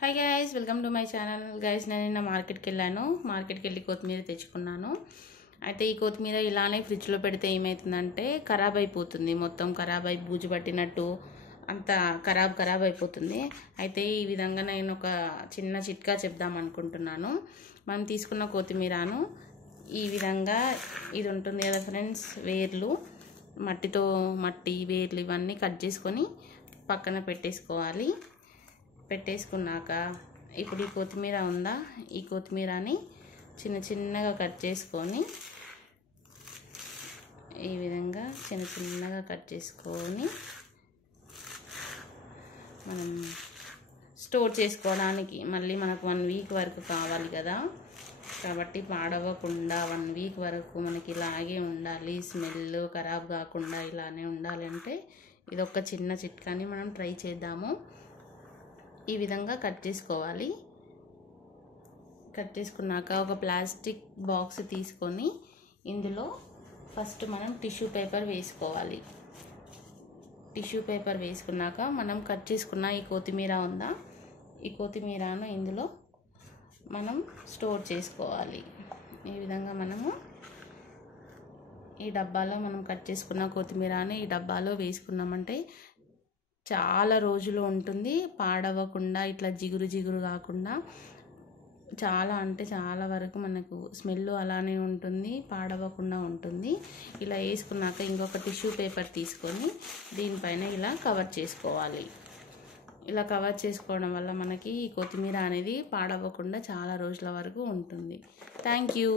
Hi guys, welcome to my channel. Guys, నేను నిన్న మార్కెట్కి వెళ్ళి కొత్తిమీర తెచ్చుకున్నాను. అయితే ఈ కొత్తిమీర ఇలానే ఫ్రిడ్జ్లో పెడితే ఏమవుతుందంటే ఖరాబ్ అయిపోతుంది. మొత్తం ఖరాబ్ అయి బూజు పట్టినట్టు అంత ఖరాబ్ అయిపోతుంది. అయితే ఈ విధంగా నేను ఒక చిన్న చిట్కా చెప్దాం అనుకుంటున్నాను. మనం తీసుకున్న కొత్తిమీరను ఈ విధంగా ఇది ఉంటుంది కదా ఫ్రెండ్స్, వేర్లు, మట్టి వేర్లు ఇవన్నీ కట్ చేసుకొని పక్కన పెట్టేసుకోవాలి. పెట్టేసుకున్నాక ఇప్పుడు ఈ కొత్తిమీర ఉందా, ఈ కొత్తిమీరని చిన్నగా కట్ చేసుకొని ఈ విధంగా చిన్నగా కట్ చేసుకొని మనం స్టోర్ చేసుకోవడానికి మళ్ళీ మనకు 1 వీక్ వరకు కావాలి కదా, కాబట్టి పాడవకుండా 1 వీక్ వరకు మనకి ఇలాగే ఉండాలి, స్మెల్ ఖరాబ్ కాకుండా ఇలానే ఉండాలి అంటే ఇదొక చిన్న చిట్కాని మనం ట్రై చేద్దాము. ఈ విధంగా కట్ చేసుకోవాలి. కట్ చేసుకున్నాక ఒక ప్లాస్టిక్ బాక్స్ తీసుకొని ఇందులో ఫస్ట్ మనం టిష్యూ పేపర్ వేసుకోవాలి. టిష్యూ పేపర్ వేసుకున్నాక మనం కట్ చేసుకున్న ఈ కొత్తిమీర ఉందా, ఈ కొత్తిమీరను ఇందులో మనం స్టోర్ చేసుకోవాలి. ఈ విధంగా మనము ఈ డబ్బాలో మనం కట్ చేసుకున్న కొత్తిమీరని ఈ డబ్బాలో వేసుకున్నామంటే చాలా రోజులు ఉంటుంది, పాడవకుండా ఇట్లా జిగురు కాకుండా చాలా అంటే చాలా వరకు మనకు స్మెల్ అలానే ఉంటుంది, పాడవకుండా ఉంటుంది. ఇలా వేసుకున్నాక ఇంకొక టిష్యూ పేపర్ తీసుకొని దీనిపైన ఇలా కవర్ చేసుకోవాలి. ఇలా కవర్ చేసుకోవడం వల్ల మనకి ఈ కొత్తిమీర అనేది పాడవకుండా చాలా రోజుల వరకు ఉంటుంది. Thank you.